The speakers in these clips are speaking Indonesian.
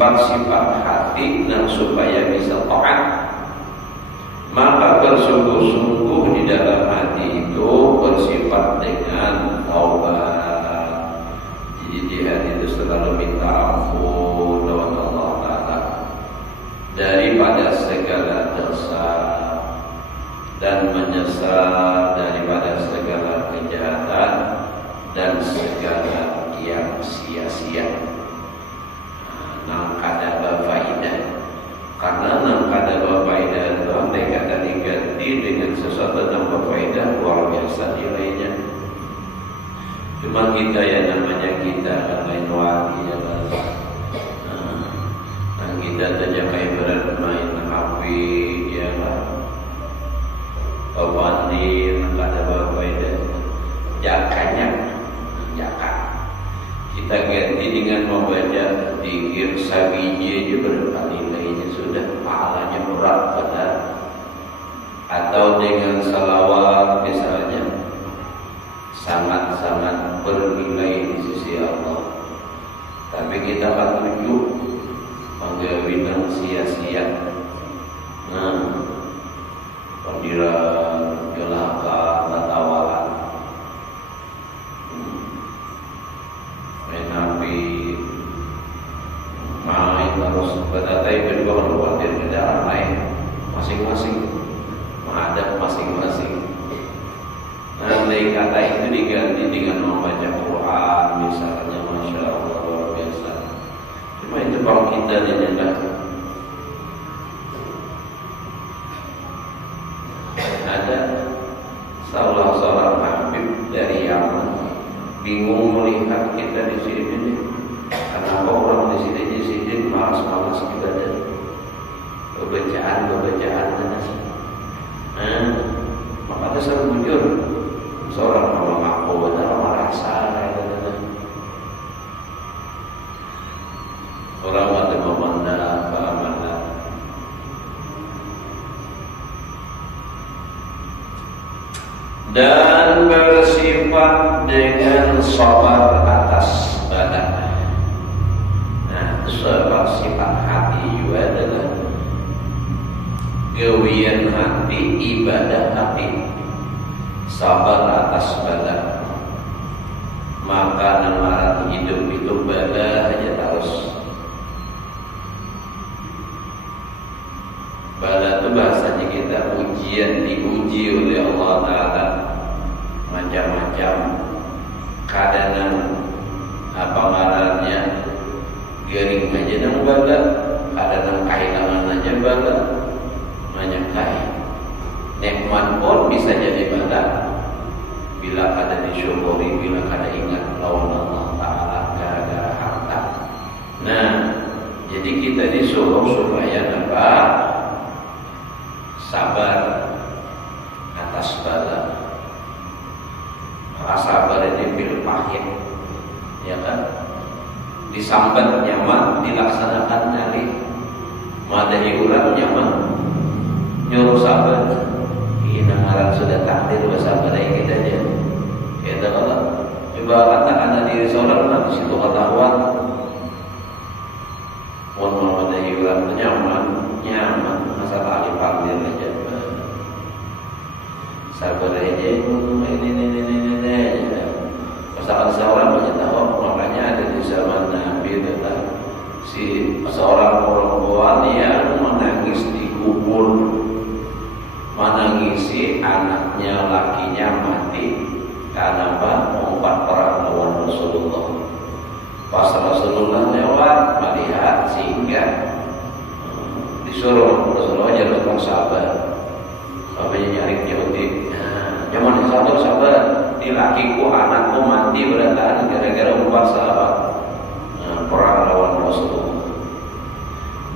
sifat-sifat hati dan supaya bisa taat, maka bersungguh-sungguh di dalam hati itu bersifat dengan taubat. Jadi di hati itu selalu minta ampun kepada Allah Ta'ala daripada segala dosa dan menyesal daripada segala kejahatan dan segala yang sia-sia. Nangkada faidah, karena nangkada faidah itu andai kata diganti dengan sesuatu yang berfaedah luar biasa nilainya. Cuma kita ya namanya kita dan lain wali ya kan. Nah, kita saja kayak bermain HP ya kan. Pawani nangkada faidah, jakanya jakat. Kita ganti dengan membaca zikir sabiji aja berapa nilainya sudah, pahalanya berat benar. Atau dengan salawat misalnya sangat-sangat bernilai di sisi Allah. Tapi kita akan tunjuk menggawinang sia-sia. Nah, pendiran, gelaka, tawalan. Nabi main terus batatai kedua khawatir kendaraan lain masing-masing menghadap masing-masing. Nah, kata itu diganti dengan membaca Quran misalnya, masya Allah luar biasa. Cuma itu kalau kita dinyandak. Ada salah seorang Habib dari Yaman bingung melihat kita di sini nih. Kenapa orang di sini malas-malas ibadah, bacaan maka dasar bujur seorang kalau ngaku benar merasa orang ada memandang mana dan bersifat dengan sabar atas bala. Nah, sifat hati juga adalah gawian hati, ibadah hati, sabar atas bala. Maka namaran hidup itu bala aja terus. Bala itu bahasanya kita ujian, diuji oleh Allah Ta'ala macam-macam keadaan apa ngarannya garing aja nang bala, keadaan kehilangan aja bala, banyak kaya nikmat pun bisa jadi bala bila kada disyukuri, bila kada ingat lawan Allah Ta'ala gara-gara harta. Nah, jadi kita disuruh supaya apa? Sabar atas bala. Maka sabar ini pil pahit, ya kan? Disambat nyaman, dilaksanakan nyali. Madahi ulang nyaman, nyuruh sabar. Ini ngaran sudah takdir bersabar kita aja. Kita kalau coba katakan diri seorang di situ ketahuan, pun madahi ulang nyaman, masalah dipanggil aja. Sabar aja, ini. Masalah seorang banyak tahu, makanya ada di zaman Nabi tentang si seorang perempuan yang menangis di kubur, menangisi anaknya lakinya mati karena mengumpat perang lawan Rasulullah. Pas Rasulullah lewat melihat sehingga disuruh Rasulullah jangan sabar, sampai nyari nyotik. Jangan sabar, di lakiku anakku mati berantakan gara-gara umpat sahabat perang lawan Rasulullah.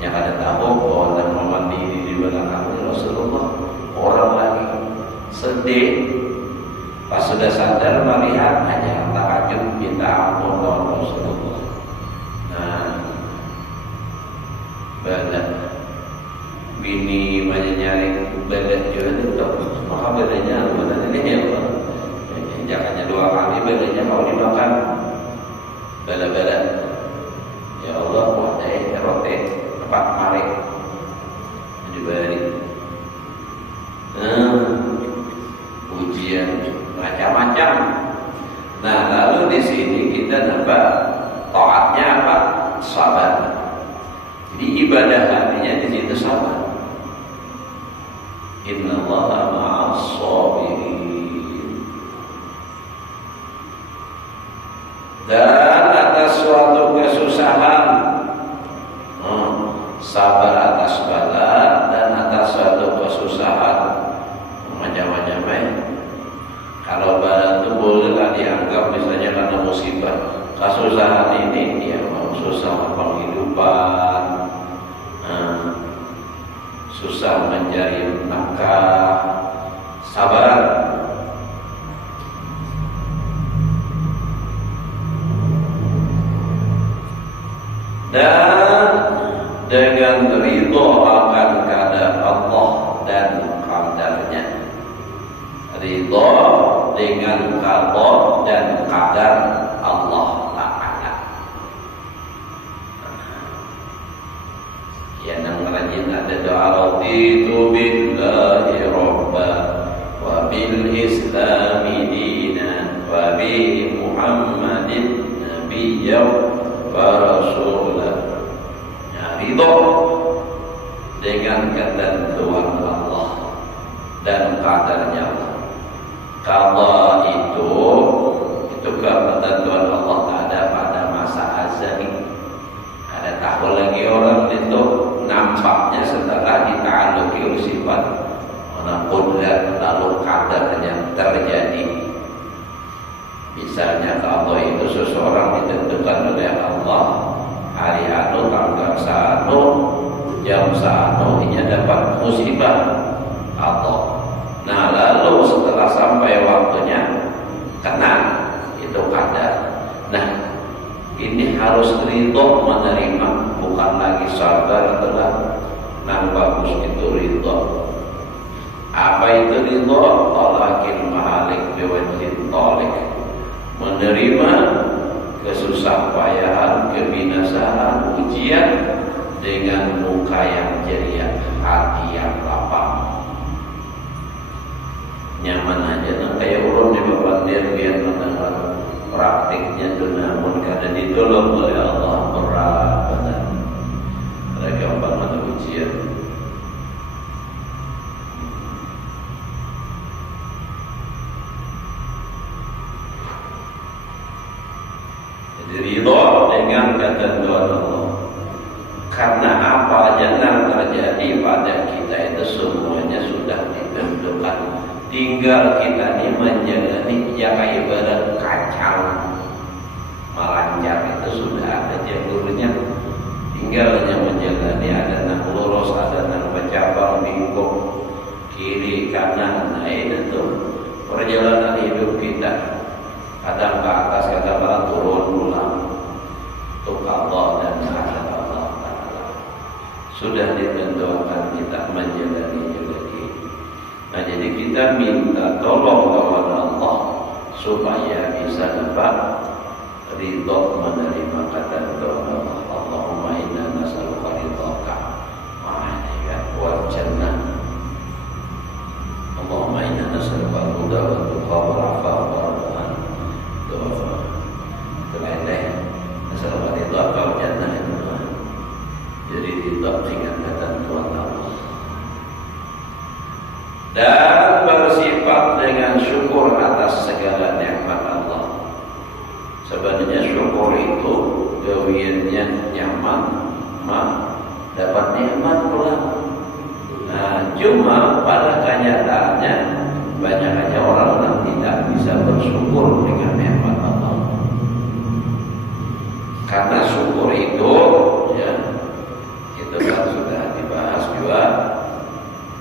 Yang ada tahu bahwa dan mati di belakang Rasulullah, orang lagi sedih. Pas sudah sadar melihat hanya takjub minta ampun lawan Rasulullah. Nah, badan bini banyak nyari badan juga itu, maka badannya ini ya Allah. Jangannya 2 kali badannya mau dimakan bala-bala. Ya Allah, wadai rote 4 marik diberi. Ujian macam-macam. Nah, lalu di sini kita dapat taatnya apa? Sabar. Jadi ibadah hatinya di situ sabar. Innallaha ma'as shabirin. Dan atas suatu kesusahan, sabar atas bala dan atas suatu kesusahan macam-macam. Kalau bala itu bolehlah dianggap misalnya karena musibah. Kesusahan ini dia susah penghidupan, susah mencari nafkah, sabar. Dan dengan ridho akan keadaan Allah dan qadarnya. Ridho dengan qada dan qadar Allah Ta'ala. Ya, nang rajin ada doa raditu billahi rabba wa bil islami dinan wa bi Muhammadin nabiyyan wa rasulah. Ya, ridho dengan ketentuan Allah dan qadarnya Allah. Qada itu ketentuan Allah ada pada masa azali. Ada tahu lagi orang itu nampaknya setelah dita'alluqi oleh sifat qudrat lalu qadarnya terjadi. Misalnya kalau seseorang ditentukan oleh Allah hari anu tanggal sanu jam sanu ini dapat musibah Allah. Nah lalu setelah sampai waktunya kena itu kadar. Nah ini harus ridho menerima, bukan lagi sabar telah. Nah bagus itu ridho. Apa itu ridho? Walakin malik biwajhin talik, menerima kesusah payahan, kebinasaan, ujian dengan muka yang ceria, hati yang lapang. Nyaman aja, nah kayak urun di bapak dia biar mendengar praktiknya tuh, namun kadang ditolong oleh Allah berat benar. Ada gampang ada ujian. Jadi ridho dengan ketentuan Allah. Karena apa aja yang terjadi pada kita itu semuanya sudah ditentukan. Tinggal kita ini menjalani, ya kayak ibarat kacang melancar itu sudah ada jalurnya. Tinggal hanya menjalani, ada nang lurus, ada nang bercabang, bingkok, kiri, kanan. Nah itu perjalanan hidup kita. Kadang ke atas, kadang ke turun, pulang. Untuk Allah dan kehendak Allah Ta'ala. Sudah ditentukan kita menjalani juga. Nah jadi kita minta tolong kepada Allah supaya bisa dapat ridho menerima ketentuan Allah. Allahumma inna nas'aluka ridhaka ma'anika wal jannah. Allahumma inna nas'aluka al-huda wa tuqa wa rafa wa rahman. Selain deh nas'aluka ridhaka wal jannah. Jadi ridho dengan ketentuan Allah dan bersifat dengan syukur atas segala nikmat Allah. Sebenarnya syukur itu gawiannya nyaman, dapat nikmat pula. Nah, cuma pada kenyataannya banyak aja orang yang tidak bisa bersyukur dengan nikmat Allah. Karena syukur itu, ya, itu kan sudah dibahas juga.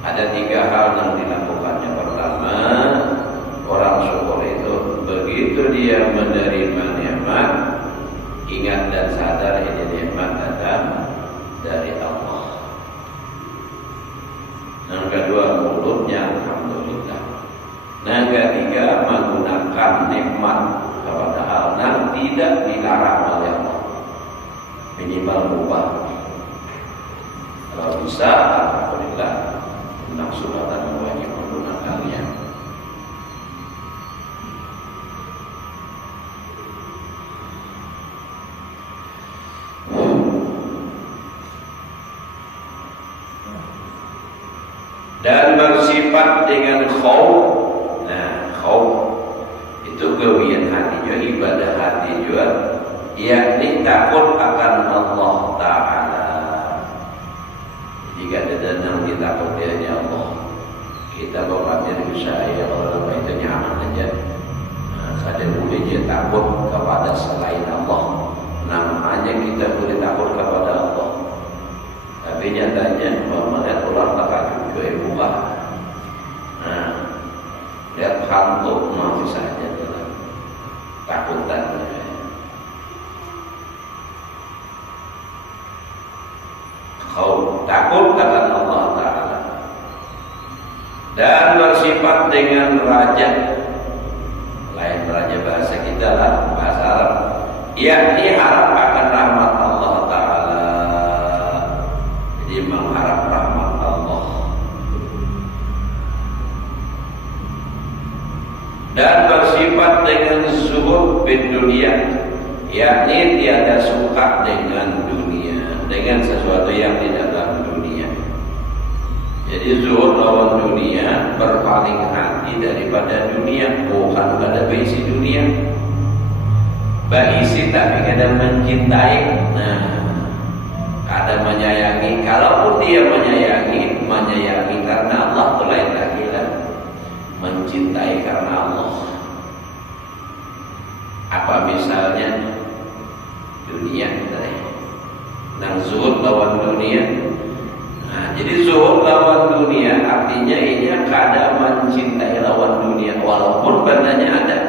Ada 3 hal yang dilakukannya. Pertama, orang syukur itu begitu dia menerima nikmat, ingat dan sadar ini nikmat datang dari Allah. Yang kedua, mulutnya alhamdulillah. Yang ketiga, menggunakan nikmat kepada hal yang tidak dilarang oleh Allah, minimal mubah. Kalau bisa, alhamdulillah. Nafsu dan wajib menggunakannya. Dan bersifat dengan khauf. Nah, khauf itu gawian hati juga, ibadah hati juga, yakni takut akan Allah Ta'ala. Jika ada danang kita kemudiannya Allah, kita bawa diri saya kalau itu nyaman aja. Nah, kadang boleh dia takut kepada selain Allah. Namanya kita boleh takut kepada Allah. Tapi nyatanya melihat orang takut juga buka. Nah, lihat hantu masih saja dalam takutan. Kau takut akan Allah Ta'ala dan bersifat dengan raja, lain raja bahasa kita lah, bahasa Arab, yakni harap akan rahmat Allah Ta'ala. Jadi mengharap rahmat Allah. Dan bersifat dengan zuhud di dunia, yakni tiada suka dengan dunia, dengan sesuatu yang di dalam dunia. Jadi zuhud lawan dunia, berpaling hati daripada dunia, bukan kada berisi dunia, berisi tapi kada mencintai. Nah, kada menyayangi. Kalaupun dia menyayangi karena Allah itu lain lagi lah. Mencintai karena Allah. Apabila misalnya dunia, nang zuhud lawan dunia. Nah, jadi zuhud lawan dunia artinya ini kada mencintai lawan dunia walaupun bandanya ada.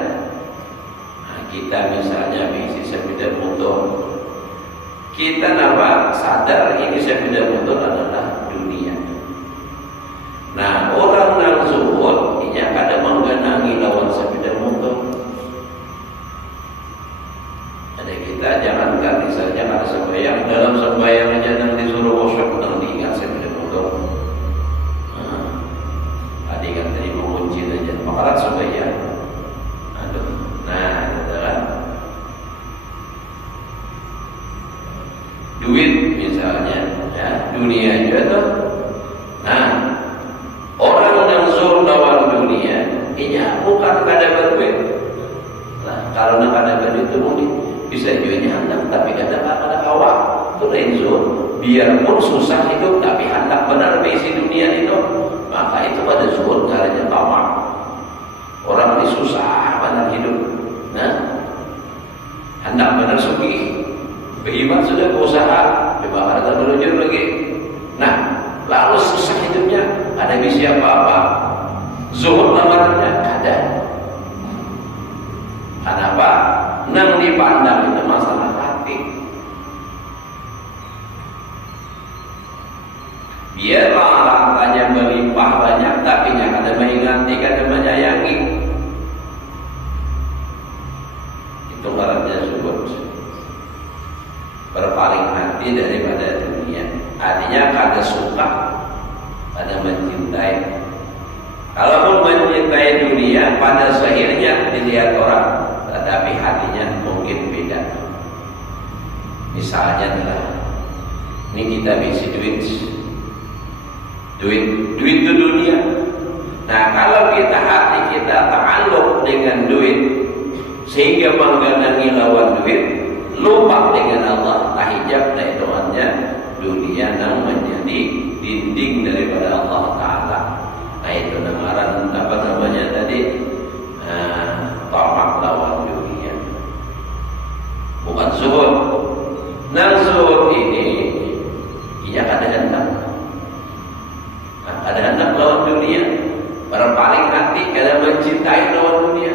Nah, kita misalnya bisnis sepeda motor, kita nampak sadar ini sepeda motor adalah dunia. Nah, orang nang zuhud ini kada menggenangi lawan sepeda motor. Kita jangankan misalnya ada sembahyang, dalam sembahyang aja yang disuruh khusyuk dan diingat sepeda motor. Ada yang tadi mengunci saja, makalah sembahyang. Aduh, nah itu kan. Duit misalnya, ya dunia juga tuh. Nah, orang yang zuhud lawan dunia, ini bukan kada berduit. Nah, kalau nak kada berduit itu mungkin bisa juga hendak tapi kadang ada awak itu lain zuhud. Biarpun susah hidup tapi hendak benar berisi dunia itu, maka itu pada zuhud karena tamak. Orang ini susah benar hidup, nah hendak benar suki, beriman sudah berusaha, coba harta berujur lagi. Nah lalu susah hidupnya, ada misi apa-apa, zuhud lamarannya ada. Kenapa? Nang dipandang itu masalah hati. Biarlah hartanya berlimpah banyak, tapi yang ada mengingati, kada menyayangi. Itu baratnya zuhud. Berpaling hati daripada dunia. Artinya kada suka, kada mencintai. Kalaupun mencintai dunia, pada zahirnya dilihat orang, tetapi hatinya mungkin beda. Misalnya adalah ini kita misi duit itu dunia. Nah kalau kita hati kita ta'alluq dengan duit sehingga menggenangi lawan duit, lupa dengan Allah, tahijab dari Tuhannya, dunia yang menjadi dinding daripada Allah Ta'ala. Nah itu namaran apa namanya tadi, tamak lawan dunia, bukan zuhud. Nah zuhud ini ia kadang-kadang lawan dunia, berpaling hati, kadang mencintai lawan dunia.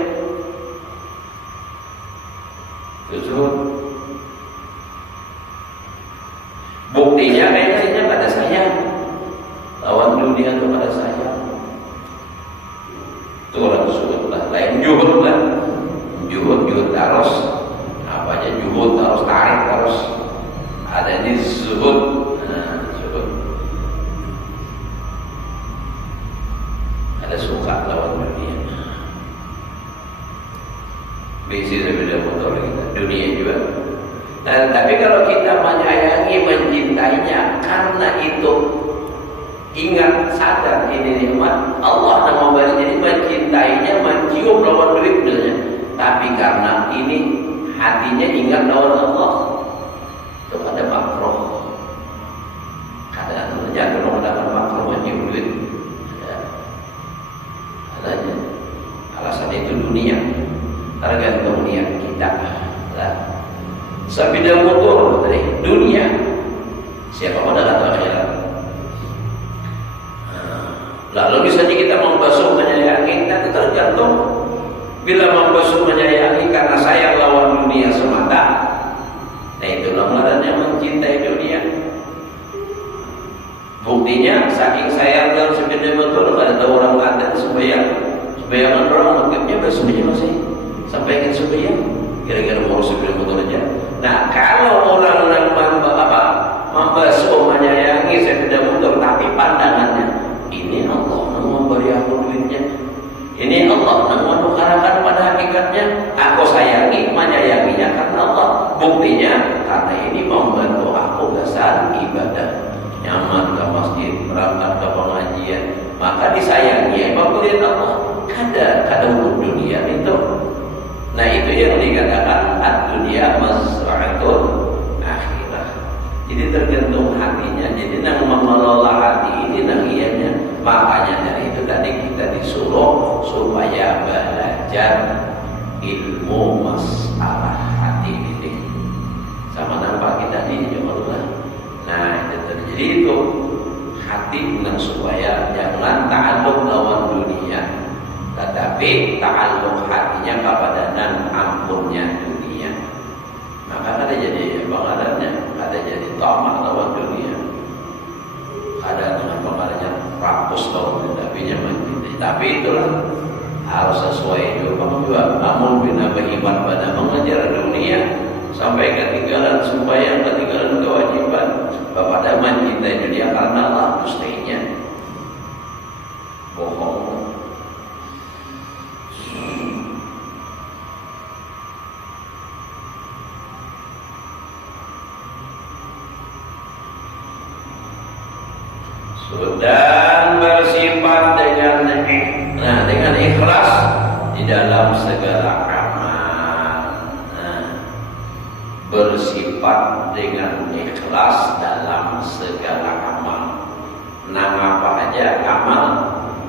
Itu zuhud. Buktinya kayaknya pada saya, lawan dunia itu pada saya. Itu orang zuhud lah, lain juhud lah. Juhud harus apa aja, juhud harus tarik, harus ada di zuhud. Zuhud ada suka lawan dunia. Bisi sepeda motor kita, dunia juga. Dan tapi kalau kita menyayangi, mencintainya karena itu, ingat, sadar ini nikmat Allah yang memberi, jadi mencintainya, mencium lawan duit misalnya. Tapi karena ini hatinya ingat lawan Allah, itu ada makruh. Kadang-kadang kalau mendapat makruh mencium duit, adanya. Alasan itu dunia, tergantung niat kita. Sepeda motor dari dunia, siapa pada kata akhirat. Lalu misalnya kita membasuh menyayangi, nanti tergantung. Bila membasuh menyayangi karena sayang lawan dunia semata, nah itu lamarannya mencintai dunia. Buktinya saking sayang dalam sepeda motor, ada tahu orang Banten sembayangan orang mungkinnya basuhnya masih sampai ingin sembahyang, kira-kira mau sepeda motor aja. Nah kalau orang yang membasuh menyayangi sepeda motor, tapi pandangannya ini Allah yang memberi aku duitnya, ini Allah yang menukarakan pada hakikatnya, aku sayangi, menyayanginya karena Allah. Buktinya karena ini membantu aku dasar ibadah, nyaman ke masjid, berangkat ke pengajian, maka disayangi pemberian Allah. Kada untuk dunia itu. Nah itu yang dikatakan ad-dunya mazra'atul akhirah. Jadi tergantung hatinya. Jadi yang mengelola hati ini nahiannya. Makanya dari itu tadi kita disuruh supaya belajar ilmu masalah hati ini. Sama nampak kita di Allah. Nah, jadi itu hati dengan supaya jangan ta'alluq lawan dunia, tetapi ta'alluq hatinya kepada dan ampunnya dunia. Maka ada jadi pengadarnya, ada jadi tamak lawan dunia, ada dengan pengadarnya rakus lawan dunia, tapi itulah harus sesuai juga. Namun bina beriman pada mengejar dunia sampai ketinggalan sembahyang, ketinggalan kewajiban, pada mencintai dunia karena Allah mestinya bohong. Sudah bersifat dengan ikhlas di dalam segala amal. Bersifat dengan ikhlas dalam segala amal. Nama apa aja amal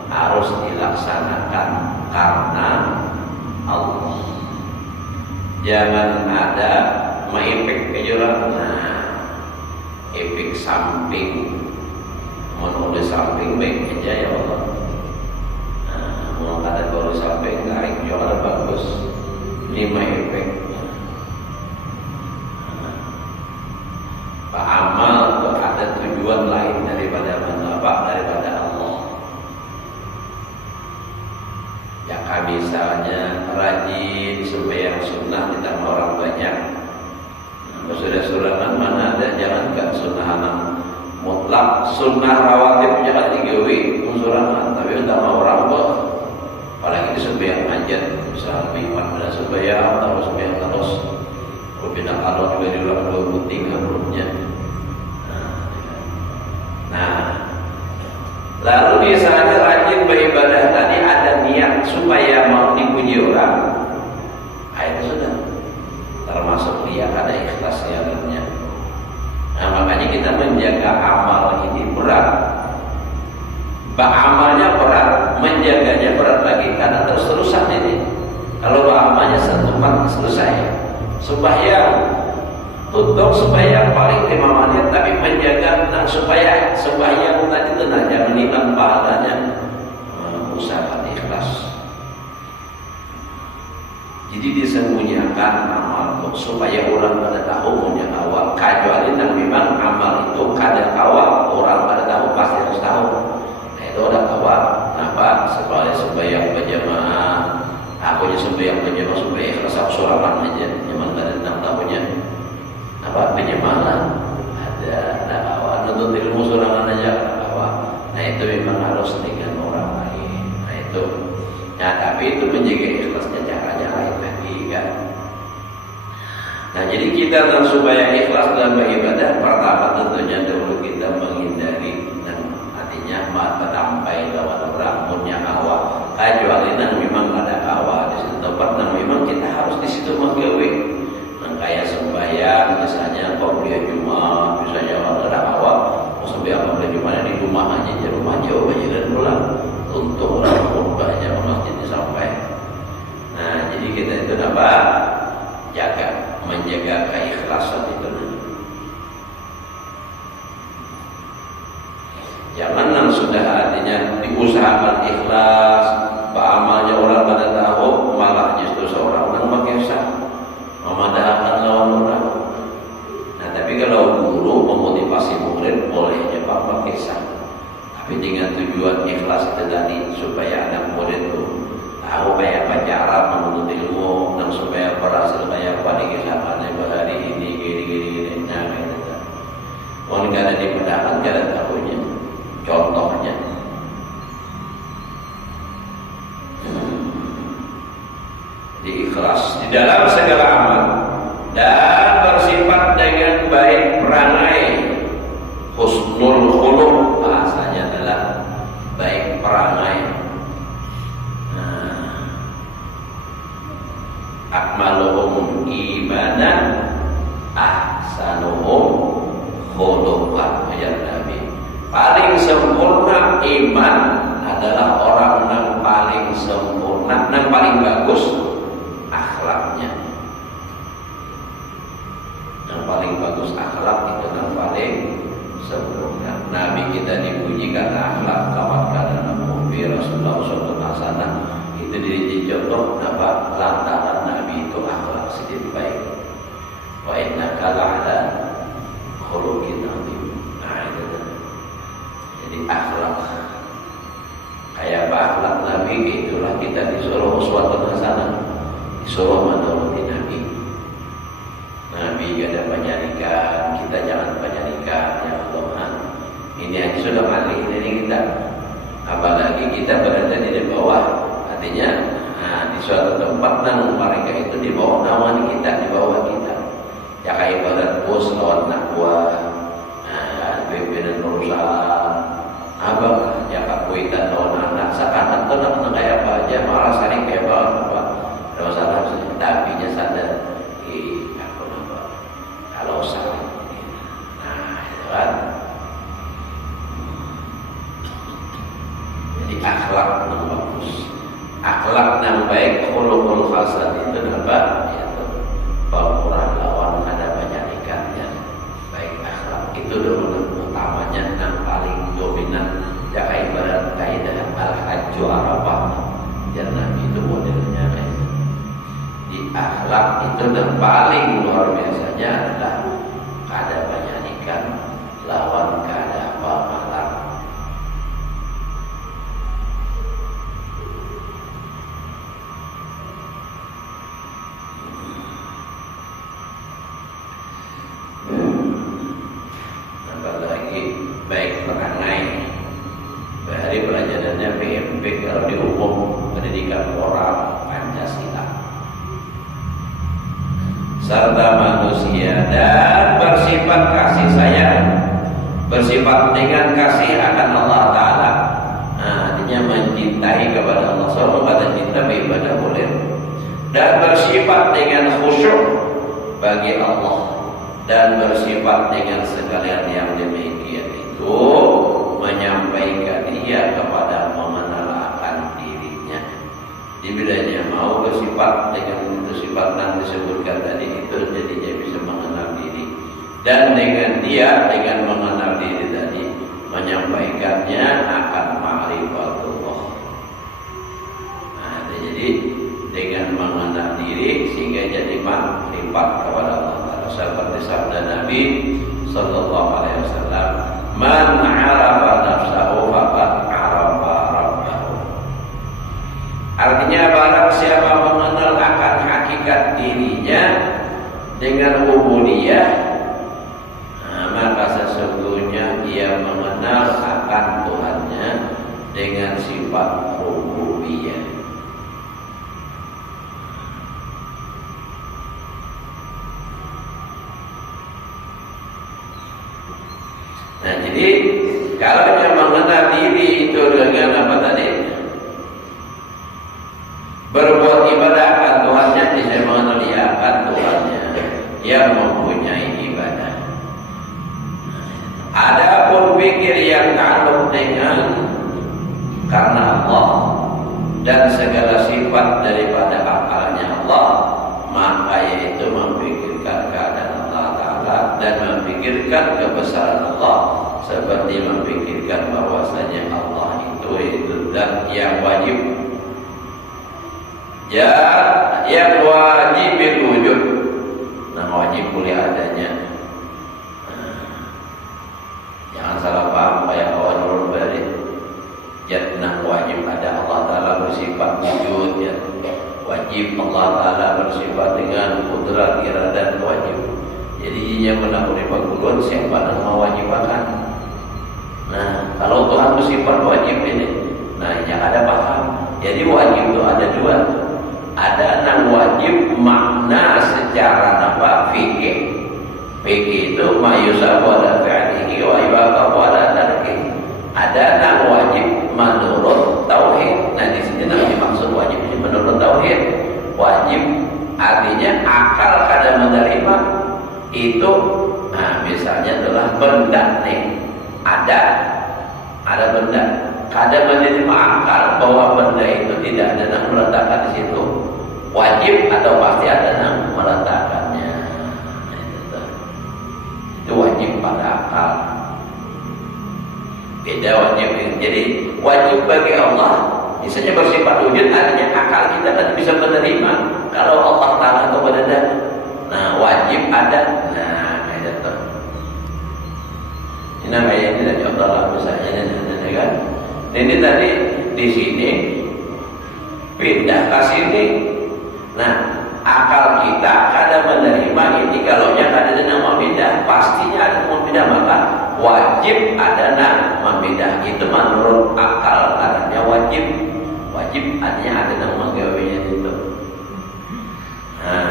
harus dilaksanakan karena Allah. Jangan ada mengipik kejuran. Ipik samping, menulis samping baik aja ya Allah. Mau ada baru samping tarik juga bagus. Ini mengipik. Amal itu ada tujuan lain daripada Allah. Ya misalnya rajin sembahyang sunnah ditambah orang banyak. Sudah mana ada, jangan gak sunnah mutlak, sunnah rawatib jangan digawi sunnah, tapi ditambah orang banyak. Apalagi di sembahyang hajat, misalnya mingguan pada sembahyang atau sembahyang terus. Berbeda kalau juga diulang 23 belumnya. Nah, lalu di sana rajin beribadah tadi ada niat supaya mau dipuji orang. Itu sudah termasuk dia ada ikhlas niatnya. Nah, makanya kita menjaga amal ini berat. Amalnya berat, menjaganya berat lagi karena terus-terusan ini. Kalau amalnya setupan selesai. Sembahyang tutup sembahyang paling 5 menit, tapi menjaga supaya sembahyang tadi tenang, jangan hilang pahalanya. Usaha ikhlas. Jadi disembunyikan amal supaya orang pada tahu punya awal. Kecuali yang memang amal itu kada awal, orang pada tahu pasti harus tahu. Nah, itu ada awal. Kenapa? Supaya sembahyang berjamaah. Aku aja sembahyang berjamaah supaya ikhlas suraman aja. Memang ada 6 tahunnya. Apa penyemalan? Ada awal. Nuntut ilmu suraman aja awal. Nah itu memang harus dengan orang lain. Nah itu. Nah tapi itu menjaga ikhlasnya caranya lain lagi kan. Nah jadi kita harus supaya ikhlas dalam beribadah. Pertama tentunya dahulu kita menghindari dan artinya sampai lawan orang punya awal. Kecuali dan memang ada awal di situ tempat dan memang kita harus di situ menggawe. Kayak sembahyang misalnya qobliyah Jumat, misalnya ada awal mau sembahyang qobliyah Jumat di rumah aja, di rumah jauh aja dan pulang untuk orang khutbahnya ke masjidnya sampai. Nah jadi kita itu dapat menjaga keikhlasan itu. Jangan yang sudah artinya diusahakan ikhlas, amalnya orang pada tahu malah justru seorang orang mengesah memadahkan lawan orang. Nah tapi kalau guru memotivasi murid bolehnya Pak mengesah, tapi dengan tujuan ikhlas itu tadi supaya anak murid itu tahu kayak apa cara menuntut ilmu dan supaya berhasil kayak apa di kisahnya hari ini gini. Nah gitu. Mau nggak ada dipedahkan nggak ada tahunya. Contohnya ikhlas di dalam segala amal dan bersifat dengan baik perangai. Husnul khuluq bahasanya adalah baik perangai. Akmaluhum imanan ahsanuhum khuluqan ya Nabi. Paling sempurna iman adalah orang yang paling sempurna, yang paling bagus lantaran Nabi itu akhlak sedikit baik. Wa innaka la'ala khuluqin 'adzim. Nah, itu. Jadi akhlak kayak apa akhlak Nabi, itulah kita disuruh uswatun hasanah, disuruh menuruti Nabi. Nabi gak ada penyarikan, kita jangan penyarikan ya Allah. Ini aja sudah mati dari kita, apalagi kita berada di bawah. Artinya di suatu tempat dan mereka itu di bawah naungan kita, di bawah kita. Ya kayak ibarat bos lawan anak buah, pimpinan perusahaan, abang ya Pak Kuitan lawan anak, sekarang tuh nak kayak apa aja, malah saling kayak apa, ada masalah tapi nya sadar, aku nampak kalau saling, nah itu kan. Jadi akhlak yang bagus, akhlak yang baik, khuluqul hasan itu apa? Yaitu pemurah lawan ada penyarikan yang baik. Akhlak itu dulu utamanya yang paling dominan. Jaka ibarat kaidah al-hajju arafah, dan Nabi itu modelnya kayak di akhlak itu yang paling luar biasanya adalah ada penyarikan lawan kada apa malam. Baik perangai dari pelajarannya PMP kalau di umum pendidikan moral Pancasila serta manusia dan bersifat kasih sayang, bersifat dengan kasih akan Allah Ta'ala. Artinya mencintai kepada Allah, soal kata cinta beribadah boleh, dan bersifat dengan khusyuk bagi Allah, dan bersifat dengan sekalian yang demikian itu menyampaikan dia kepada mengenal akan dirinya. Di bidangnya mau bersifat dengan itu sifat yang disebutkan tadi itu, jadi dia bisa mengenal diri, dan dengan dia dengan mengenal diri tadi menyampaikannya akan ma'rifatullah. Nah, jadi dengan mengenal diri sehingga jadi makrifat kepada Allah. Seperti sabda Nabi sallallahu alaihi wasallam, man 'arafa nafsahu faqad 'arafa rabbahu. Artinya barang siapa mengenal akan hakikat dirinya dengan ubudiyah, maka sesungguhnya dia mengenal akan Tuhannya dengan sifat rububiyah. Nah, jadi kalau dia mengenal diri itu dengan apa tadi? Berbuat ibadah akan Tuhannya, dia mengenal dia akan Tuhannya yang mempunyai ibadah. Adapun pikir yang ta'alluq dengan karena Allah dan segala sifat daripada akalnya Allah, maka yaitu memikirkan keadaan Allah Ta'ala dan memikirkan kebesaran Allah, seperti memikirkan bahwasanya Allah itu zat yang wajib, ya yang wajib wujud, nah wajib boleh adanya. Jangan salah paham kayak awal nurul balik, jannah wajib ada Allah Ta'ala bersifat wujud, ya wajib Allah Ta'ala bersifat dengan kudrat iradat wajib. Jadi yang menakuni paguluan siapa yang mewajibkan. Nah, kalau Tuhan bersifat wajib ini, nah yang ada paham. Jadi wajib itu ada dua. Ada yang wajib makna secara apa? Fikih. Fikih itu mayusab wala fi'lihi wa ibaqah wala tarkih. Ada yang wajib menurut tauhid. Nah di sini nanti maksud wajib ini menurut tauhid. Wajib artinya akal kada menerima itu. Nah misalnya adalah benda nih, ada benda kada menerima akal bahwa benda itu tidak ada yang meletakkan di situ, wajib atau pasti ada yang meletakkannya. Itu wajib pada akal. Beda wajib. Jadi wajib bagi Allah Misalnya bersifat wujud artinya akal kita kan bisa menerima kalau Allah Ta'ala itu berada. Nah, wajib ada. Nah, kayak itu. Ini namanya ini dari Allah misalnya kan. Ini tadi di sini pindah ke sini. Nah, akal kita kadang menerima ini kalau yang ada nama pindah, pastinya ada nama pindah, maka wajib ada nama pindah. Itu menurut akal katanya wajib. Wajib artinya ada nama gawinya itu. Nah,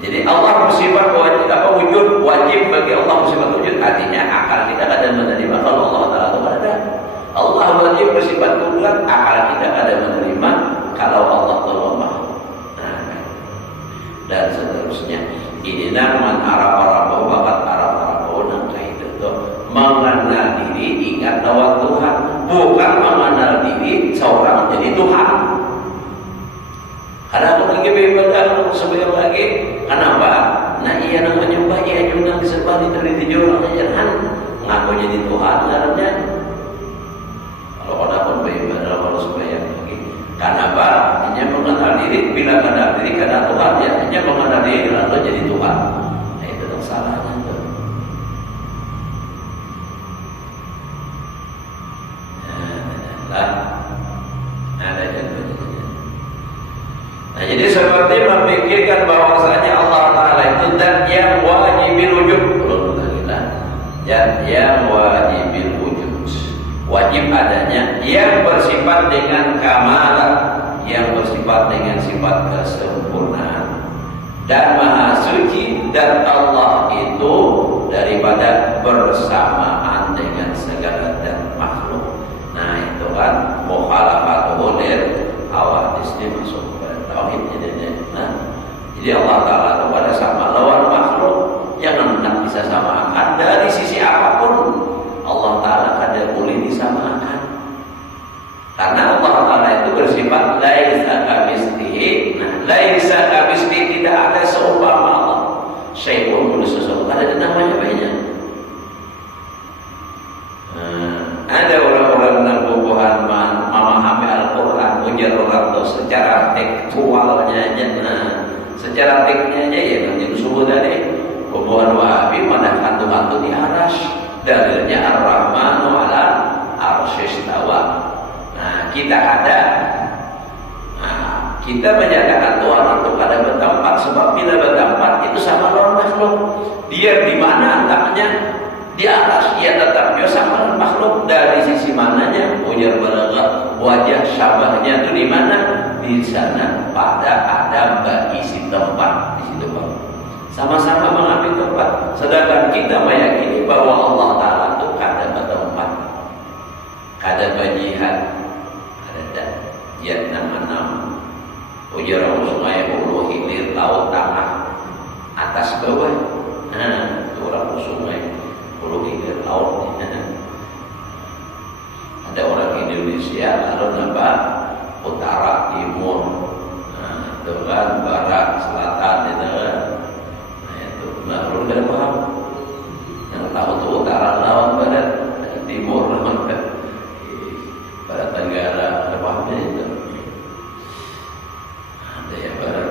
jadi Allah bersifat wajib apa wujud, wajib bagi Allah bersifat wujud artinya akal kita kadang menerima kalau Allah Ta'ala itu ada. Allah wajib bersifat kudrat, akal kita kadang menerima kalau Allah Ta'ala maha. Nah, dan seterusnya. Ini nama Arab-Arab bakat Arab-Arab nangka itu tuh mengenal diri, ingat bahwa Tuhan, bukan mengenal diri seorang jadi Tuhan. Karena aku lagi beribadah sebelum lagi, kenapa? Nah iya namanya bayi juga disebut itu di tujuan jangan ngaku jadi Tuhan karena kalau ada pun beribadah harus bayar lagi. Kenapa? Hanya mengenal diri, bila mengenal diri karena Tuhan ya hanya mengenal diri lalu jadi Tuhan. Nah itu yang salahnya tuh. Ada jatuhnya. Nah jadi seperti memikirkan bahwasanya Allah Ta'ala itu zat yang wajibil wujud, zat yang wajibil wujud, wajib adanya, yang bersifat dengan kamalan, yang bersifat dengan sifat kesempurnaan, dan maha suci. Dan Allah itu daripada bersamaan dengan segala dan makhluk. Nah itu kan mukhalafatuhu lil hawadits dimasuk tauhid jadinya. Nah, jadi Allah Ta'ala itu pada sama lawan makhluk jangan hendak bisa samakan dari sisi apapun. Allah Ta'ala kada boleh disamakan karena Allah Ta'ala itu bersifat laisa kamitslihi. Nah, laisa kamitslihi tidak ada seumpama Allah. Syai'un sesuatu ada namanya banyak. Ada orang-orang nangkuhan memahami Al-Quran ujar orang itu secara tekstualnya aja. Nah, secara tekniknya aja ya itu subuh tadi kubuhan Wahabi menahkan Tuhan itu di aras. Dalilnya Ar-Rahmanu ala arsyistawa. Nah kita ada, nah, kita menyatakan Tuhan itu kada bertempat sebab bila bertempat itu sama lawan makhluk. Dia di mana letaknya? Di atas, ia tetap dia sama makhluk. Dari sisi mananya? Ujar balaghah, wajah syabahnya itu di mana? Di sana pada ada berisi tempat di situ Pak. Sama-sama mengambil tempat. Sedangkan kita meyakini bahwa Allah Ta'ala itu kada bertempat, kada berjihad, kada jihad nama-nama. Ujar sungai, hulu, hilir, laut, tengah, atas bawah. Nah, itu orang sungai. Hulu hilir laut. Ada orang Indonesia lalu apa? Utara, timur, nah, itu kan barat, selatan, itu kan. Nah itu, nah perlu kita paham. Yang tahu itu utara lawan barat, timur lawan barat tenggara, ada pahamnya itu. Ada yang barat.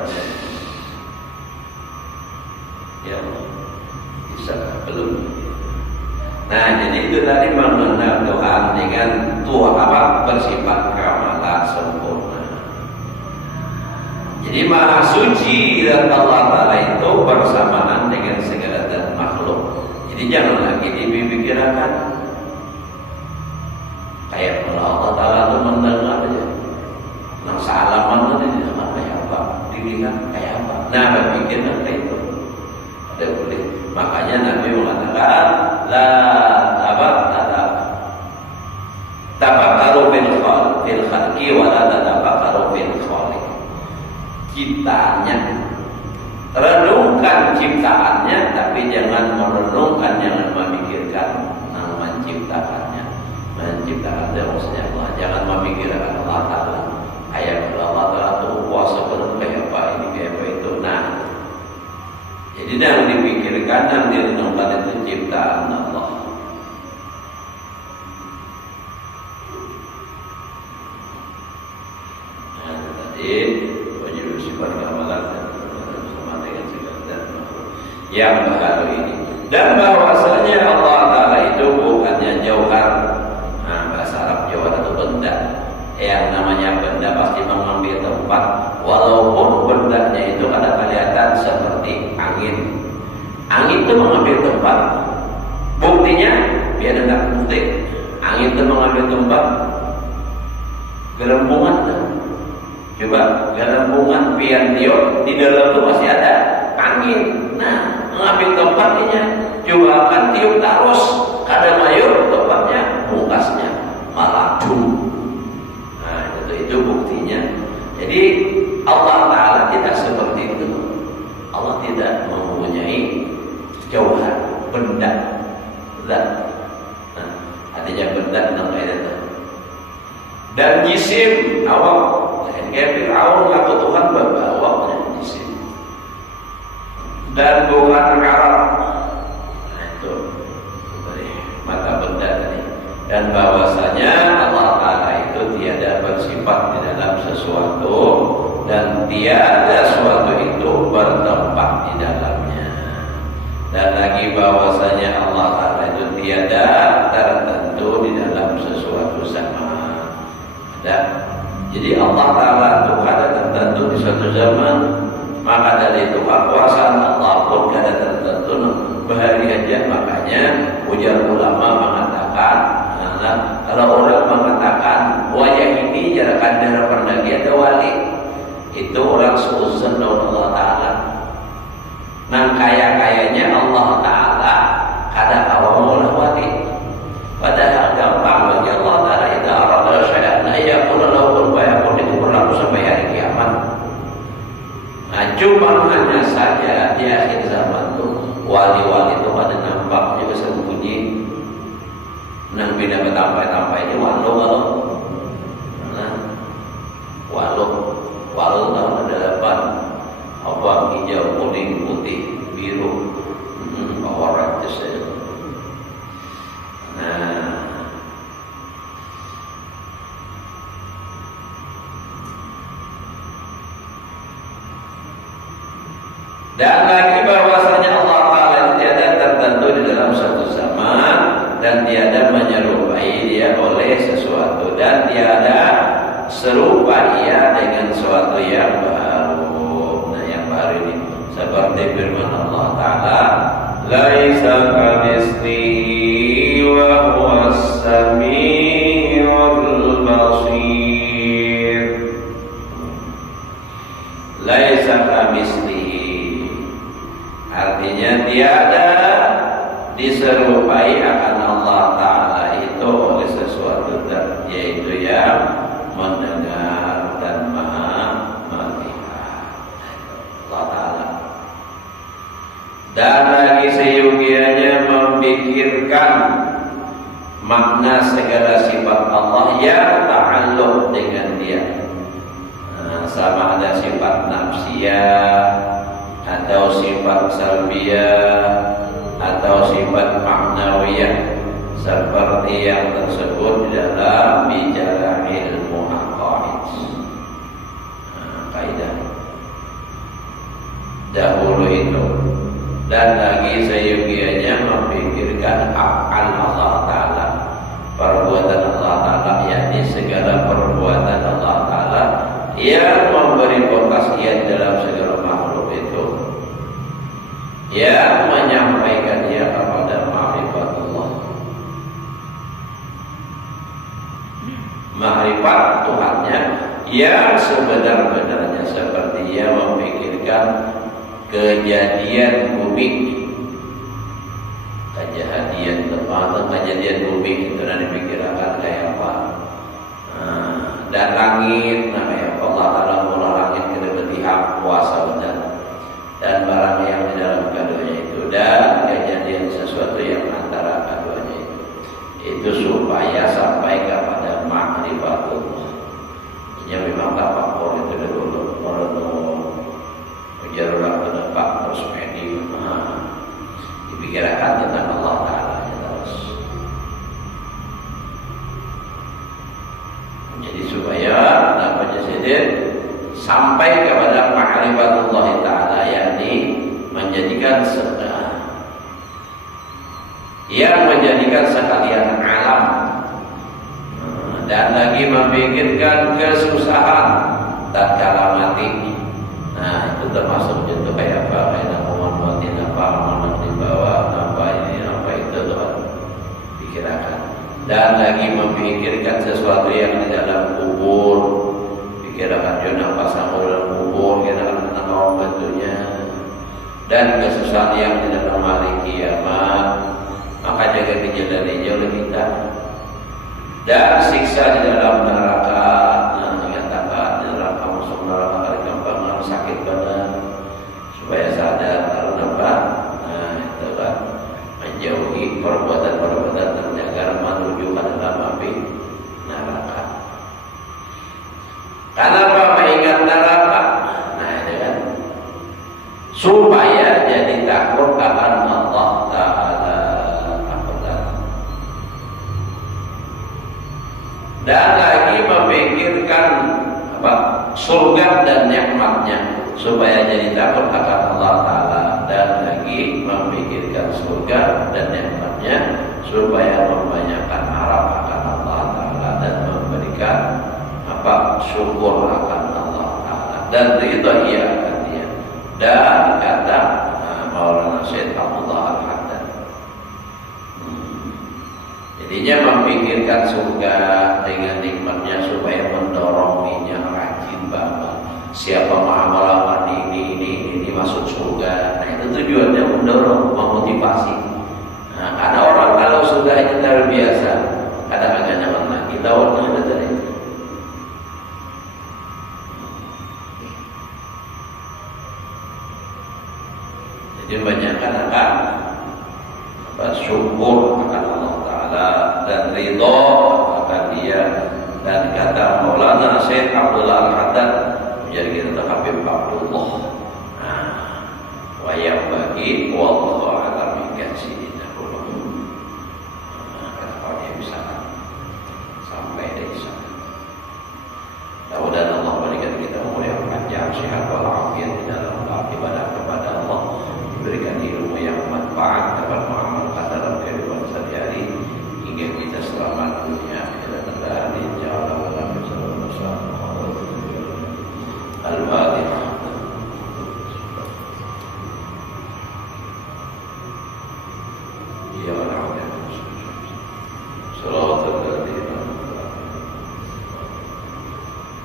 Ya Allah, bisa belum? Nah jadi itu tadi mengenal Tuhan dengan Tuhan apa bersifat kamalah sempurna. Jadi maha suci dan Allah Ta'ala itu bersamaan dengan segala dan makhluk. Jadi jangan lagi dipikirkan kayak kalau Allah Ta'ala itu mendengar aja. Nah salaman itu tidak kayak apa, dilihat kayak apa. Nah berpikirkan kayak itu. Ada boleh. Makanya Nabi mengatakan la tabakaru fil khalqi wa la tabakaru fil khaliq. Ciptaannya, renungkan ciptaannya, tapi jangan merenungkan, jangan memikirkan yang menciptakannya. Menciptakan itu maksudnya Allah. Jangan memikirkan Allah Ta'ala. Kayak Allah Ta'ala itu kuasa penuh kayak apa ini kayak apa itu. Nah, jadi yang dipikirkan dan direnungkan itu ciptaan Allah. yang baru ini. Dan bahwasanya Allah Ta'ala itu bukannya jauhar. Bahasa Arab jauhar itu benda. Yang namanya benda pasti mengambil tempat, walaupun bendanya itu kadang kelihatan seperti angin. Angin itu mengambil tempat. Buktinya biar tidak bukti. Angin itu mengambil tempat. Gelembungan tuh. Coba gelembungan pian tiup di dalam itu masih ada angin. Nah, mengambil tempatnya. Coba kan tiup terus, kadang mayur tempatnya bungkasnya malah dum. Nah, itu buktinya. Jadi Allah Ta'ala tidak seperti itu. Allah tidak mempunyai jauhar, benda. Nah, artinya benda namanya itu. Dan jisim awak. Kayak Fir'aun ngaku Tuhan awaknya jisim. Dan bukan Arab. Nah, itu dari mata benda tadi. Dan bahwasanya Allah Ta'ala itu tiada bersifat di dalam sesuatu, dan tiada sesuatu itu bertempat di dalamnya. Dan lagi bahwasanya Allah Ta'ala itu tiada tertentu di dalam sesuatu sama. Ada. Jadi Allah Ta'ala itu kada tertentu di suatu zaman. Maka dari itu kekuasaan Allah pun kada tertentu bahari aja. Makanya ujar ulama mengatakan, kalau orang mengatakan wajah ini jarakan darah pernah dia ada wali, itu orang seuzon dengan Allah Ta'ala. Nang kaya-kayanya Allah Ta'ala kada awam oleh wali. Padahal gampang bagi Allah Ta'ala itu arada syai'an ayakun lahul bayakun, itu berlaku sampai hari kiamat. Nah, cuma hanya saja di akhir zaman itu wali-wali itu pada nampak juga sembunyi. Nang bina betampai-tampai ini walau. Nah, walau tahun ada 8 apa hijau, kuning, putih, biru, warna itu saja. Nah, dan lagi bahwasanya Allah Ta'ala tiada tertentu di dalam suatu zaman, dan tiada menyerupai dia oleh sesuatu, dan tiada serupa ia dengan sesuatu yang baru. Nah, yang baru ini seperti firman Allah Ta'ala, laisa kamitslihi wa huwas samiul basir. Laisa kamitslihi, artinya tiada diserupai akan Allah Ta'ala itu oleh sesuatu, yaitu yang mendengar dan maha melihat Allah Ta'ala. Dan lagi seyogianya memikirkan makna segala sifat Allah yang ta'alluq dengan dia. Sama ada sifat nafsiyah atau sifat salbiyah atau sifat maknawiyah, seperti yang tersebut di dalam bicara ilmu aqaid. Kaidah dahulu itu. Dan lagi seyogianya memikirkan af'al Allah Ta'ala, perbuatan Allah Ta'ala, yakni segala perbuatan Allah Ta'ala yang memberi bekas ia dalam segala makhluk itu, yang menyampaikan dia kepada ma'rifatullah, ma'rifat Tuhannya yang sebenar-benarnya, seperti ia memikirkan kejadian bumi. Kejadian bumi itu nanti dipikirkan kayak apa. Dan langit, namanya Allah Ta'ala mula langit kita bertihak puasa benar, dan barang yang di dalam keduanya itu, dan kejadian sesuatu yang antara keduanya itu supaya sampai kepada ma'rifatullah. Ini memang tafakur itu dulu ujar orang terdapat terus medi dipikirkan tentang Allah Ta'ala terus. Jadi supaya dapat jadi sampai kepada ma'rifatullah Ta'ala, yakni menjadikan yang menjadikan sekalian alam, dan lagi memikirkan kesusahan tatkala mati. Nah, itu termasuk contoh kayak apa, kayak Muhammadin apa amanah dibawa, apa ini, apa itu, teman pikirkan. Dan lagi memikirkan sesuatu yang di dalam kubur, pikirkan juga apa sama dalam kubur, kira-kira tentang bentuknya, dan kesusahan yang di dalam hari kiamat. Maka jaga kejadian oleh kita, dan siksa di dalam neraka. Nah, menyatakan neraka, masuk neraka kali gampang sakit badan, supaya sadar kalau nampak. Nah, itu kan menjauhi perbuatan-perbuatan terjaga menuju ke dalam api neraka. Kenapa mengingat neraka? Nah, itu kan supaya jadi takut akan Allah Ta'ala, dan lagi memikirkan apa, surga dan nikmatnya, supaya jadi takut akan Allah Ta'ala, dan lagi memikirkan surga dan nikmatnya, supaya membanyakkan harap akan Allah Ta'ala, dan memberikan apa, syukur akan Allah Ta'ala, dan itu ia artinya. Dan kata Maulana Syed Abdullah Al-Haddad, jadinya memikirkan surga dengan nikmatnya supaya mendorongnya rajin banget. Siapa mengamalkan ini masuk surga. Nah, itu tujuannya mendorong, memotivasi. Nah, karena orang kalau sudah itu terbiasa, kadang-kadang nyaman lagi, lawannya ada tadi. Jadi banyakkan akan syukur akan Allah Ta'ala dan ridho akan dia. Dan kata Maulana Syed Abdullah Al-Haddad, menjadi kita Habib Abdullah, wa yang bagi wallahu a'lam bishawab. Kenapa dia bisa sampai dari sana? Mudah-mudahan Allah berikan kita umur yang panjang, sehat walafiat di dalam ibadah kepada Allah, berikan ilmu yang manfaat dapat mengamalkan dalam kehidupan sehari-hari, hingga kita selamat dunia akhirat dan insyaallah dalam Al-Fatihah. Ya Allah, salawatul ladina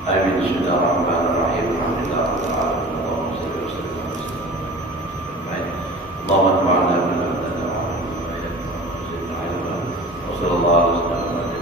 amin. Bismillahirrahmanirrahim. Alhamdulillah rabbil alamin. Allahumma shalli wa sallim ala sayyidina Allahumma anfa'na bima 'allamtana wa 'allimna ma yanfa'una wa zidna 'ilma. Wassallallahu alaihi wasallam.